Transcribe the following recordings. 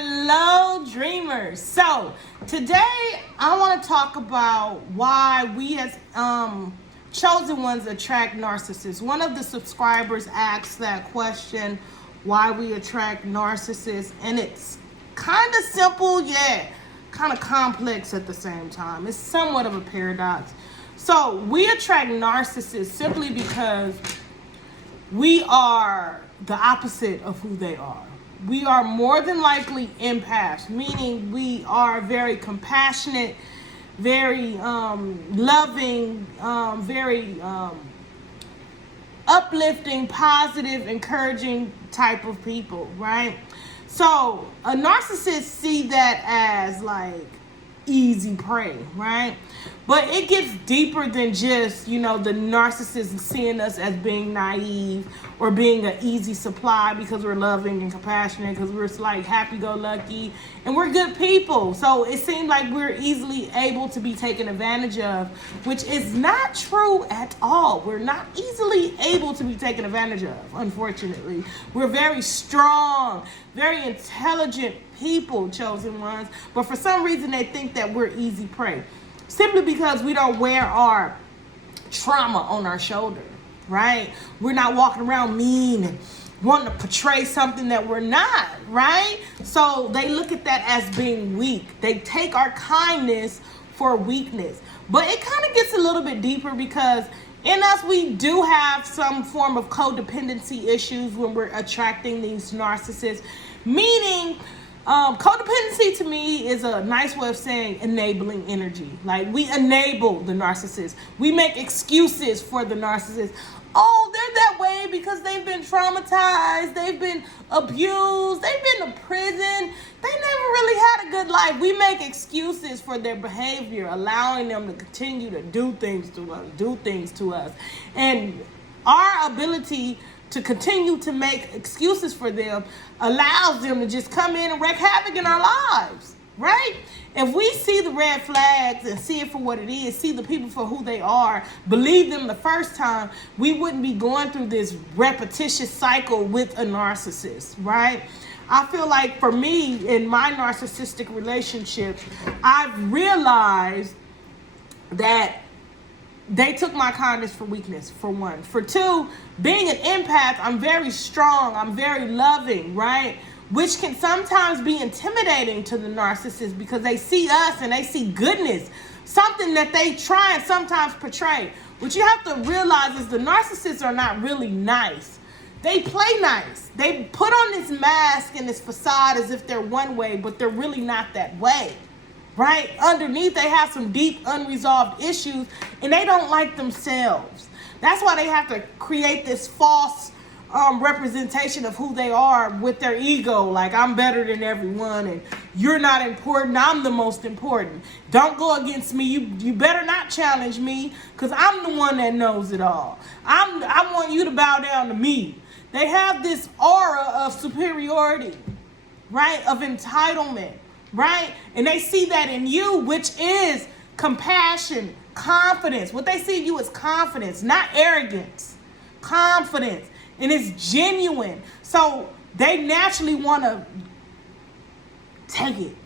Hello, dreamers. So today I want to talk about why we as chosen ones attract narcissists. One of the subscribers asked that question, why we attract narcissists, and it's kind of simple yet kind of complex at the same time. It's somewhat of a paradox. So we attract narcissists simply because we are the opposite of who they are. We are more than likely empaths, meaning we are very compassionate, very loving, very uplifting, positive, encouraging type of people, right? So a narcissist see that as like easy prey, right? But it gets deeper than just, the narcissist seeing us as being naive or being an easy supply because we're loving and compassionate, because we're like happy-go-lucky and we're good people. So it seems like we're easily able to be taken advantage of, which is not true at all. We're not easily able to be taken advantage of, unfortunately. We're very strong, very intelligent people, chosen ones, but for some reason they think that we're easy prey. Simply because we don't wear our trauma on our shoulder, right? We're not walking around mean and wanting to portray something that we're not, right? So they look at that as being weak. They take our kindness for weakness. But it kind of gets a little bit deeper because in us, we do have some form of codependency issues when we're attracting these narcissists, meaning codependency to me is a nice way of saying enabling energy. Like we enable the narcissist. We make excuses for the narcissist. Oh, they're that way because they've been traumatized. They've been abused. They've been to prison. They never really had a good life. We make excuses for their behavior, allowing them to continue to do things to us. And our ability to continue to make excuses for them allows them to just come in and wreak havoc in our lives, right? If we see the red flags and see it for what it is, see the people for who they are, believe them the first time, we wouldn't be going through this repetitious cycle with a narcissist, right? I feel like for me, in my narcissistic relationships, I've realized that they took my kindness for weakness, for one. For two, being an empath, I'm very strong, I'm very loving, right? Which can sometimes be intimidating to the narcissist because they see us and they see goodness, something that they try and sometimes portray. What you have to realize is the narcissists are not really nice. They play nice. They put on this mask and this facade as if they're one way, but they're really not that way. Right? Underneath, they have some deep unresolved issues and they don't like themselves. That's why they have to create this false representation of who they are with their ego. Like, I'm better than everyone and you're not important. I'm the most important. Don't go against me. You better not challenge me because I'm the one that knows it all. I want you to bow down to me. They have this aura of superiority, right? Of entitlement. Right? And they see that in you, which is compassion, confidence. What they see in you is confidence, not arrogance. Confidence. And it's genuine. So they naturally want to take it.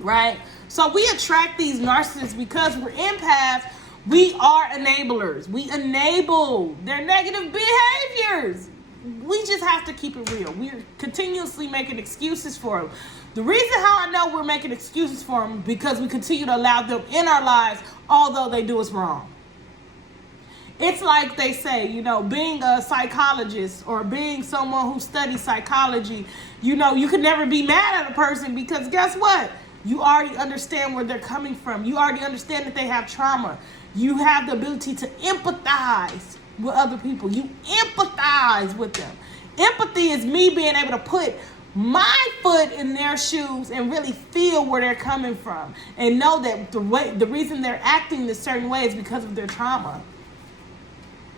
Right? So we attract these narcissists because we're empaths. We are enablers. We enable their negative behaviors. We just have to keep it real. We're continuously making excuses for them. The reason how I know we're making excuses for them because we continue to allow them in our lives, although they do us wrong. It's like they say, being a psychologist or being someone who studies psychology, you can never be mad at a person because guess what? You already understand where they're coming from. You already understand that they have trauma. You have the ability to empathize with other people. You empathize with them. Empathy is me being able to put my foot in their shoes and really feel where they're coming from and know that the reason they're acting this certain way is because of their trauma,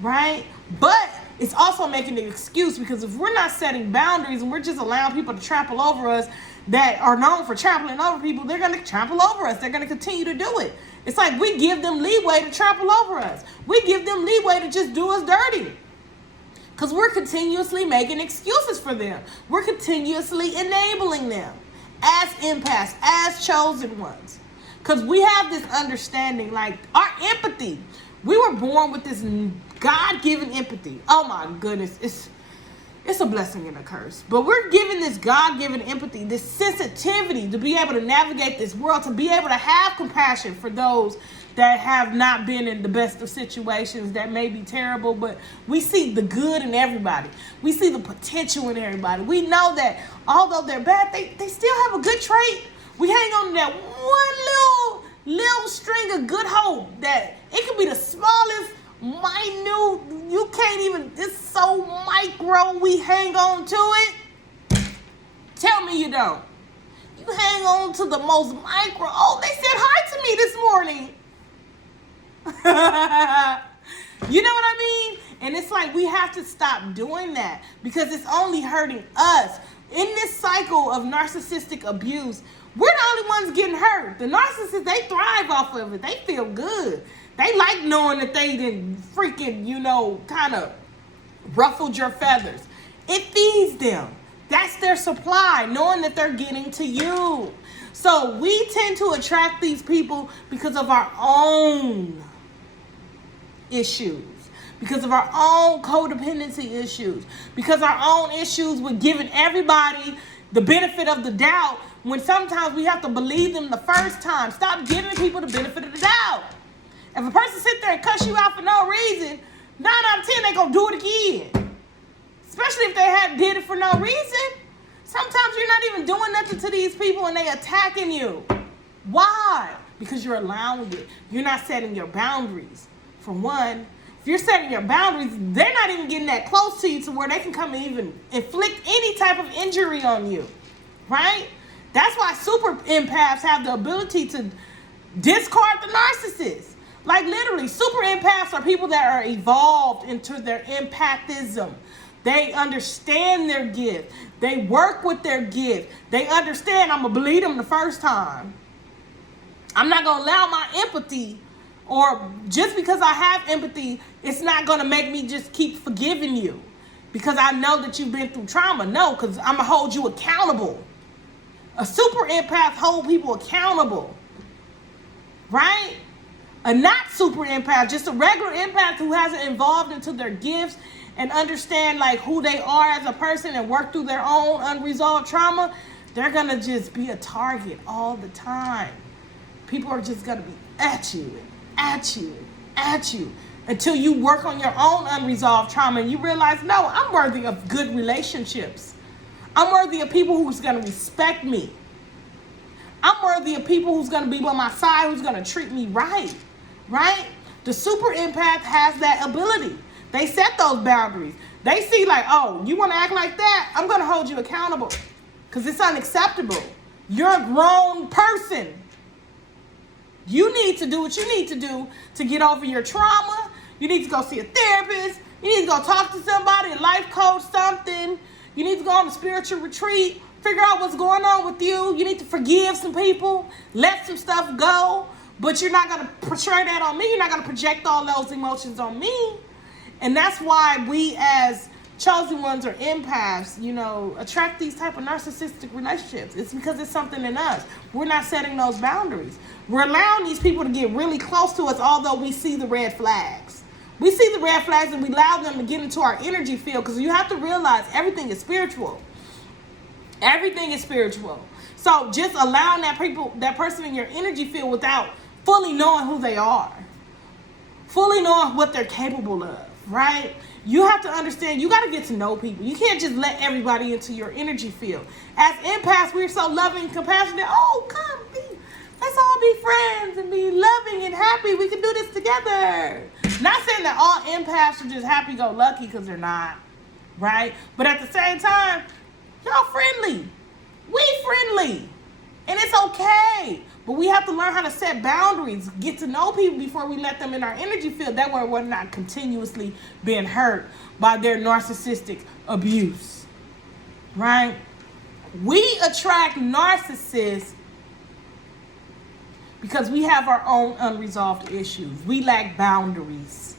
right? But it's also making an excuse because if we're not setting boundaries and we're just allowing people to trample over us that are known for trampling over people, they're going to trample over us. They're going to continue to do it. It's like we give them leeway to trample over us. We give them leeway to just do us dirty. Because we're continuously making excuses for them. We're continuously enabling them. as empaths, as chosen ones. Because we have this understanding, like our empathy. We were born with this God-given empathy. Oh my goodness. It's a blessing and a curse. But we're given this God-given empathy, this sensitivity to be able to navigate this world, to be able to have compassion for those that have not been in the best of situations that may be terrible, but we see the good in everybody. We see the potential in everybody. We know that although they're bad, they still have a good trait. We hang on to that one little string of good hope that it could be the smallest, minute, you can't even, it's so micro, we hang on to it. Tell me you don't. You hang on to the most micro. Oh, they said hi to me this morning. You know what I mean? And it's like we have to stop doing that because it's only hurting us. In this cycle of narcissistic abuse, we're the only ones getting hurt. The narcissists, they thrive off of it. They feel good. They like knowing that they didn't freaking, kind of ruffled your feathers. It feeds them. That's their supply, knowing that they're getting to you. So we tend to attract these people because of our own issues, because of our own codependency issues, because our own issues with giving everybody the benefit of the doubt when sometimes we have to believe them the first time. Stop giving people the benefit of the doubt. If a person sit there and cuss you out for no reason, 9 out of 10 they gonna do it again. Especially if they did it for no reason. Sometimes you're not even doing nothing to these people and they attacking you. Why? Because you're allowing it. You're not setting your boundaries. For one, if you're setting your boundaries, they're not even getting that close to you to where they can come and even inflict any type of injury on you. Right? That's why super empaths have the ability to discard the narcissist. Like literally, super empaths are people that are evolved into their empathism. They understand their gift. They work with their gift. They understand I'm going to believe them the first time. I'm not going to allow my empathy, or just because I have empathy, it's not going to make me just keep forgiving you because I know that you've been through trauma. No, because I'm going to hold you accountable. A super empath holds people accountable. Right? A not super empath, just a regular empath who hasn't evolved into their gifts and understand like who they are as a person and work through their own unresolved trauma, they're going to just be a target all the time. People are just going to be at you, until you work on your own unresolved trauma and you realize, no, I'm worthy of good relationships. I'm worthy of people who's going to respect me. I'm worthy of people who's going to be by my side, who's going to treat me right. Right? The super empath has that ability. They set those boundaries. They see like, oh, you want to act like that? I'm going to hold you accountable because it's unacceptable. You're a grown person. You need to do what you need to do to get over your trauma. You need to go see a therapist. You need to go talk to somebody, a life coach, something. You need to go on a spiritual retreat, figure out what's going on with you. You need to forgive some people, let some stuff go. But you're not going to portray that on me. You're not going to project all those emotions on me. And that's why we as chosen ones or empaths, attract these type of narcissistic relationships. It's because it's something in us. We're not setting those boundaries. We're allowing these people to get really close to us, although we see the red flags. We see the red flags and we allow them to get into our energy field because you have to realize everything is spiritual. Everything is spiritual. So just allowing that person in your energy field without fully knowing who they are, fully knowing what they're capable of, right? You have to understand, you got to get to know people. You can't just let everybody into your energy field. As empaths, we're so loving and compassionate. Oh, let's all be friends and be loving and happy. We can do this together. Not saying that all empaths are just happy-go-lucky because they're not, right? But at the same time, y'all friendly. We friendly. And it's okay. But we have to learn how to set boundaries, get to know people before we let them in our energy field. That way we're not continuously being hurt by their narcissistic abuse, right? We attract narcissists because we have our own unresolved issues. We lack boundaries.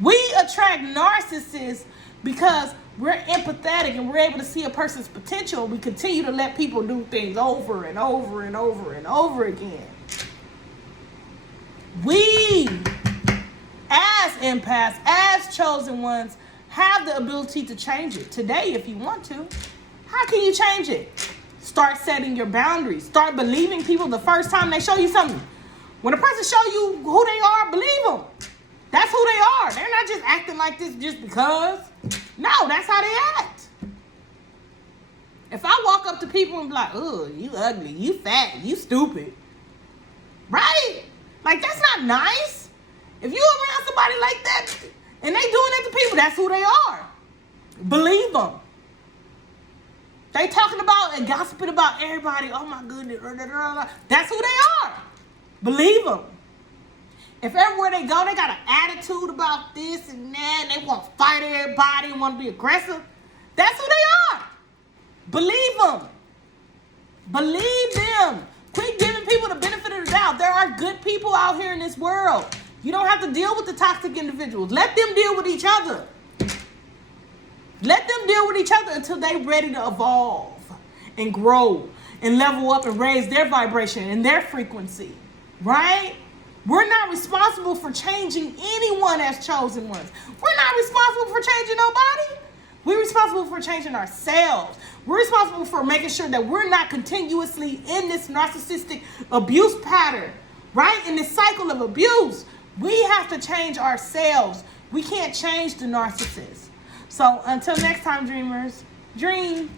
We attract narcissists because we're empathetic and we're able to see a person's potential, we continue to let people do things over and over and over and over again. We, as empaths, as chosen ones, have the ability to change it today if you want to. How can you change it? Start setting your boundaries. Start believing people the first time they show you something. When a person show you who they are, believe them. That's who they are. They're not just acting like this just because. No, that's how they act. If I walk up to people and be like, oh, you ugly, you fat, you stupid. Right? Like, that's not nice. If you around somebody like that and they doing that to people, that's who they are. Believe them. They talking about and gossiping about everybody. Oh my goodness. That's who they are. Believe them. If everywhere they go, they got an attitude about this and that, and they want to fight everybody and want to be aggressive, that's who they are. Believe them. Believe them. Quit giving people the benefit of the doubt. There are good people out here in this world. You don't have to deal with the toxic individuals. Let them deal with each other. Let them deal with each other until they're ready to evolve and grow and level up and raise their vibration and their frequency. Right? We're not responsible for changing anyone as chosen ones. We're not responsible for changing nobody. We're responsible for changing ourselves. We're responsible for making sure that we're not continuously in this narcissistic abuse pattern, right? In this cycle of abuse. We have to change ourselves. We can't change the narcissist. So until next time, dreamers, dream.